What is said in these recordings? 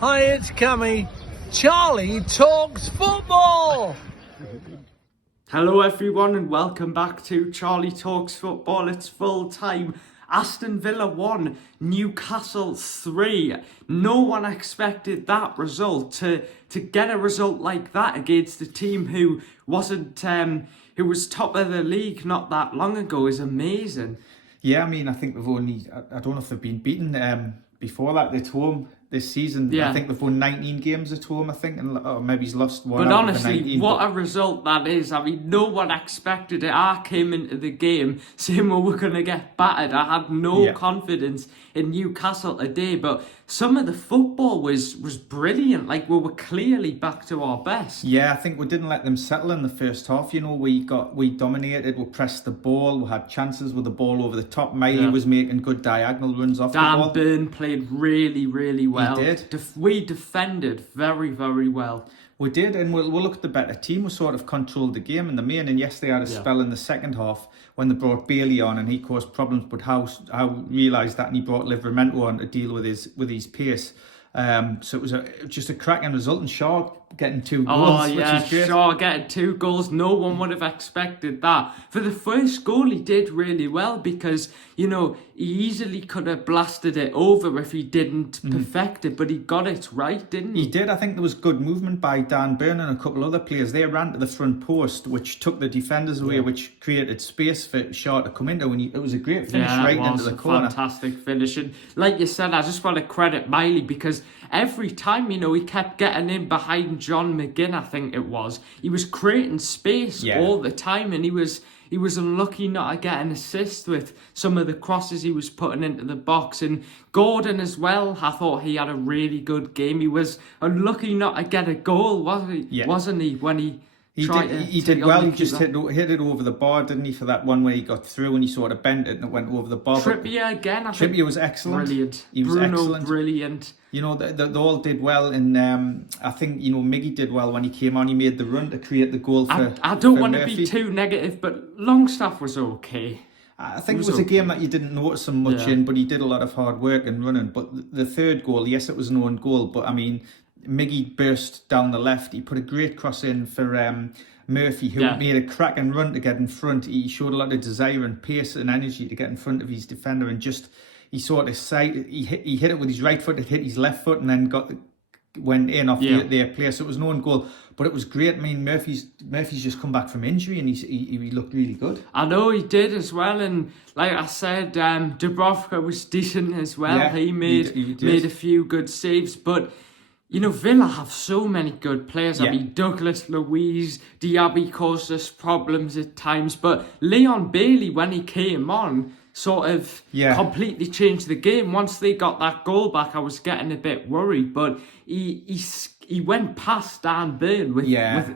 Hi, it's Cammy. Charlie talks football. Hello everyone and welcome back to Charlie Talks Football. It's full time. Aston Villa 1, Newcastle 3. No one expected that result. To get a result like that against a team who wasn't who was top of the league not that long ago is amazing. Yeah, I mean, I think they've only, I don't know if they've been beaten before that at home this season. Yeah. I think they've won 19 games at home, I think, and maybe he's lost one. But out of the honestly, 19, what a result that is. I mean, no one expected it. I came into the game saying we were going to get battered. I had no confidence in Newcastle today, but some of the football was brilliant. Like, we were clearly back to our best. Yeah, I think we didn't let them settle in the first half. You know, we dominated, we pressed the ball, we had chances with the ball over the top. Miley was making good diagonal runs off the ball. Dan Burn played really, really well. He did. We defended very, very well. We did, and we looked the better team. We sort of controlled the game in the main, and yes, they had a spell in the second half when they brought Bailey on and he caused problems, but Howe realised that and he brought Livramento on to deal with his pace. So it was just a cracking result, and Shaw getting 2 goals, which is great. Shaw getting 2 goals. No one would have expected that. For the first goal, he did really well because, you know, he easily could have blasted it over if he didn't perfect it, but he got it right, didn't he? He did. I think there was good movement by Dan Burn and a couple other players. They ran to the front post, which took the defenders away, which created space for Shaw to come into, and it was a great finish right into the corner. Fantastic finish. And like you said, I just want to credit Miley because every time, you know, he kept getting in behind John McGinn, I think it was. He was creating space all the time, and he was unlucky not to get an assist with some of the crosses he was putting into the box. And Gordon as well, I thought he had a really good game. He was unlucky not to get a goal, wasn't he, when he did well. He just hit it over the bar, didn't he, for that one where he got through and he sort of bent it and it went over the bar. Trippier again, I think. Trippier was excellent. Brilliant. He was Bruno, excellent. Brilliant. You know, they all did well, and I think, you know, Miggy did well when he came on. He made the run to create the goal for I don't want to Murphy. be too negative, but Longstaff was okay. I think it was a game that you didn't notice him much in, but he did a lot of hard work and running. But the third goal, yes, it was an own goal, but I mean, Miggy burst down the left. He put a great cross in for Murphy, who made a cracking run to get in front. He showed a lot of desire and pace and energy to get in front of his defender, and just he sort of he hit it with his right foot, it hit his left foot, and then went in off their player. So it was no own goal, but it was great. I mean, Murphy's just come back from injury, and he looked really good. I know he did as well, and like I said, Dubrovka was decent as well. Yeah, he made a few good saves, but you know, Villa have so many good players. I mean, Douglas Luiz, Diaby caused us problems at times, but Leon Bailey, when he came on, sort of completely changed the game. Once they got that goal back, I was getting a bit worried, but he went past Dan Burn with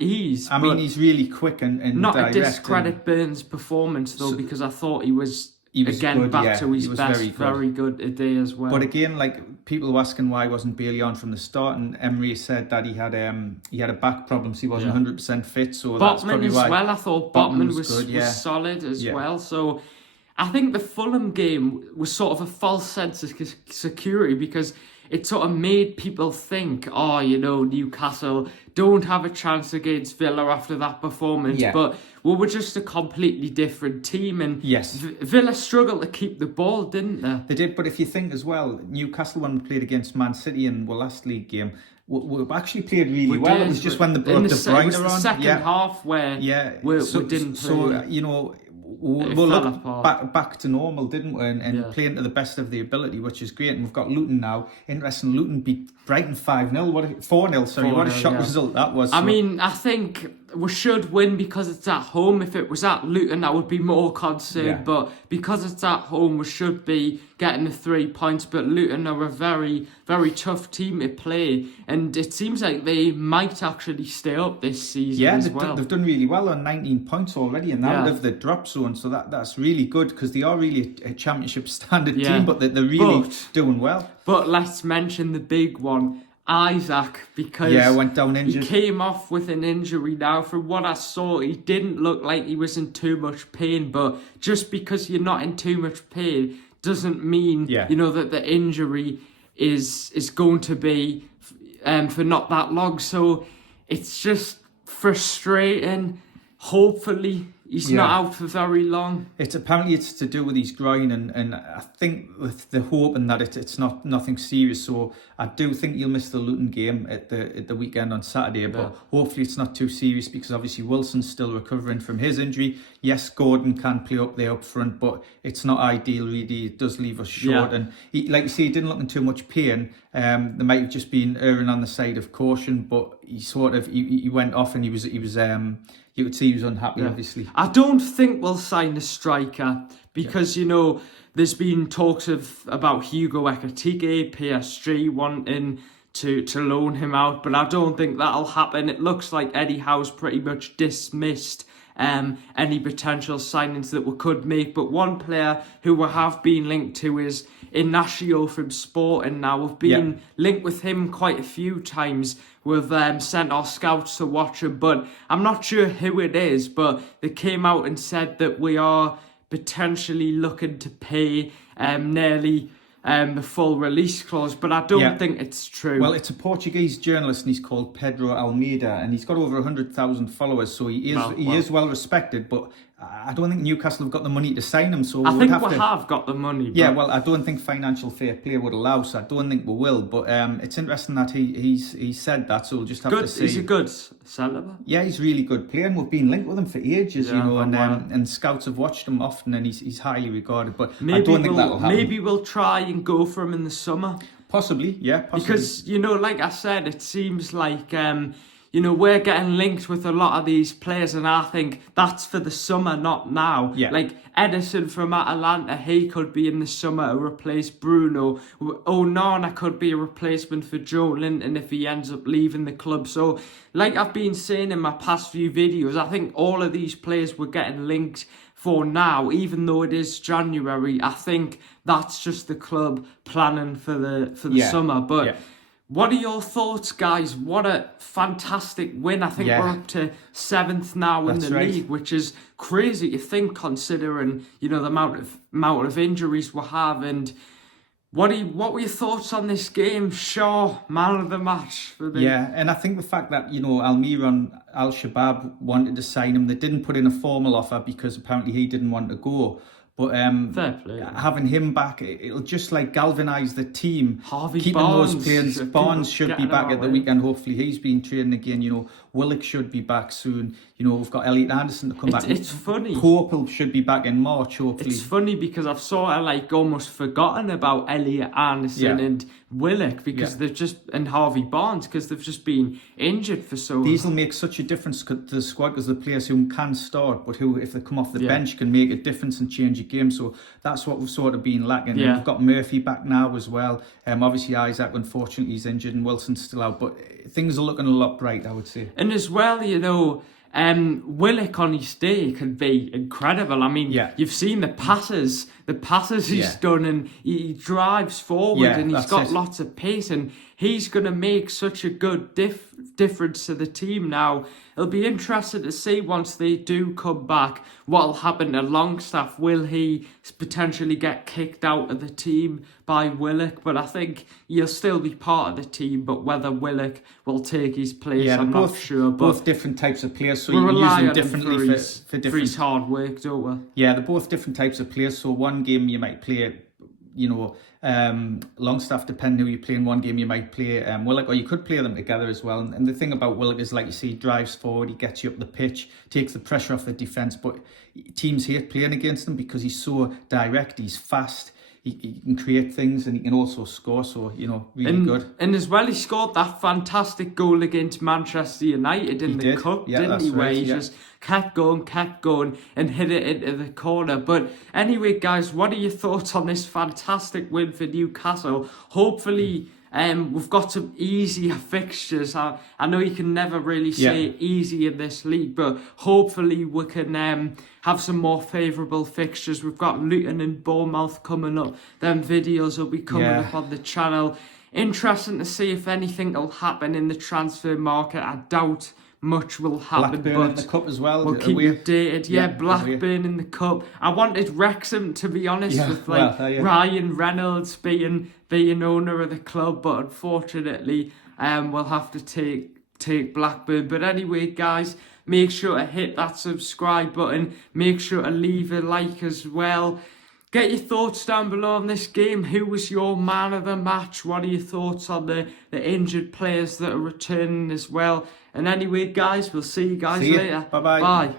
ease. I mean, he's really quick and not direct. to discredit Burn's performance though, because I thought he was again good, back to his best. very good today as well. But again, like, people were asking why wasn't Bailey on from the start, and Emery said that he had a back problem, so he wasn't 100% fit. So that's probably why. Botman as well. I thought Botman was solid as well. So I think the Fulham game was sort of a false sense of security because it sort of made people think, oh, you know, Newcastle don't have a chance against Villa after that performance. But we were just a completely different team. And Villa struggled to keep the ball, didn't they? They did, but if you think as well, Newcastle, when we played against Man City in the last league game, we actually played really well. It was just when they brought De Bruyne on. It was the second half where we didn't play. So, you know, we looked back to normal, didn't we? And playing to the best of the ability, which is great. And we've got Luton now. Interesting, Luton beat Brighton 5-0. 4-0, sorry. What a shock result that was. I mean, I think we should win because it's at home. If it was at Luton, I would be more concerned. But because it's at home, we should be getting the 3 points. But Luton are a very, very tough team to play. And it seems like they might actually stay up this season as well. They've done really well on 19 points already and out of the drop zone. So that's really good because they are really a championship standard team, but they're really doing well. But let's mention the big one. Isaac, because went down injured. He came off with an injury now. From what I saw, he didn't look like he was in too much pain, but just because you're not in too much pain doesn't mean you know that the injury is going to be for not that long. So it's just frustrating. Hopefully he's not out for very long. It's to do with his groin, and I think with the hoping that it's nothing serious. So I do think he'll miss the Luton game at the weekend on Saturday, but hopefully it's not too serious, because obviously Wilson's still recovering from his injury. Yes, Gordon can play up there up front, but it's not ideal really. It does leave us short, and he, like you say, he didn't look in too much pain. There might have just been erring on the side of caution, but he went off, and he was you could see he was unhappy, obviously. I don't think we'll sign a striker because, there's been talks about Hugo Ekitike, PSG wanting to loan him out, but I don't think that'll happen. It looks like Eddie Howe's pretty much dismissed any potential signings that we could make. But one player who we have been linked to is Inacio from Sporting now. We've been linked with him quite a few times. We've sent our scouts to watch him, but I'm not sure who it is, but they came out and said that we are potentially looking to pay nearly the full release clause, but I don't think it's true. Well, it's a Portuguese journalist, and he's called Pedro Almeida, and he's got over 100,000 followers, so he is well respected, but I don't think Newcastle have got the money to sign him, so I think we have got the money. Yeah, well, I don't think financial fair play would allow, so I don't think we will, but it's interesting that he said that, so we'll just have to see. He's a good centre-back. Yeah, he's really good player, and we've been linked with him for ages, and scouts have watched him often, and he's highly regarded, but I don't think that'll happen. Maybe we'll try and go for him in the summer. Possibly. Because, like I said, it seems like, we're getting linked with a lot of these players, and I think that's for the summer, not now. Yeah. Like Edison from Atalanta, he could be in the summer to replace Bruno. Onana could be a replacement for Joe Linton if he ends up leaving the club. So, like I've been saying in my past few videos, I think all of these players were getting linked for now, even though it is January. I think that's just the club planning for the summer. But what are your thoughts, guys? What a fantastic win. I think we're up to 7th now in the league, which is crazy to think, considering, the amount of injuries we have. And what were your thoughts on this game? Shaw, man of the match for me. Yeah, and I think the fact that, Almiron Al-Shabaab wanted to sign him, they didn't put in a formal offer because apparently he didn't want to go. But fair play, having him back, it'll just galvanise the team. Keeping Barnes, those players. Barnes should be back at the weekend. Hopefully, he's been training again. Willock should be back soon. We've got Elliot Anderson to come back. It's funny. Corporal should be back in March, hopefully. It's funny because I've sort of almost forgotten about Elliot Anderson and Willock because they've just, and Harvey Barnes, because they've just been injured for so long. These will make such a difference to the squad, because the players who can start, but who, if they come off the bench, can make a difference and change a game. So that's what we've sort of been lacking. Yeah. We've got Murphy back now as well. Obviously Isaac, unfortunately, is injured, and Wilson's still out, but things are looking a lot bright, I would say. And as well, Willock on his day can be incredible. I mean, you've seen the passes he's done, and he drives forward, and he's got lots of pace, and he's going to make such a good difference to the team now. It'll be interesting to see once they do come back what'll happen to Longstaff. Will he potentially get kicked out of the team by Willock? But I think he'll still be part of the team, but whether Willock will take his place, I'm not sure. But both different types of players, so you can use them differently for different... for his hard work, don't we? Yeah, they're both different types of players. So one game you might play, Longstaff, depending who you play in one game, you might play Willock, or you could play them together as well. And the thing about Willock is, like you see, he drives forward, he gets you up the pitch, takes the pressure off the defence, but teams hate playing against him because he's so direct, he's fast, he can create things, and he can also score, so, really good. And as well, he scored that fantastic goal against Manchester United in the Cup, didn't he? Where he just kept going, and hit it into the corner. But anyway, guys, what are your thoughts on this fantastic win for Newcastle? Hopefully, we've got some easier fixtures. I know you can never really say easy in this league, but hopefully we can have some more favourable fixtures. We've got Luton and Bournemouth coming up. Them videos will be coming up on the channel. Interesting to see if anything will happen in the transfer market. I doubt much will happen. Blackburn in the cup as well. We'll keep you updated. Yeah, Blackburn in the cup. I wanted Wrexham, to be honest, with Ryan Reynolds being owner of the club, but unfortunately, we'll have to take Blackburn. But anyway, guys, make sure to hit that subscribe button. Make sure to leave a like as well. Get your thoughts down below on this game. Who was your man of the match? What are your thoughts on the injured players that are returning as well? And anyway, guys, we'll see you guys later. Bye-bye. Bye.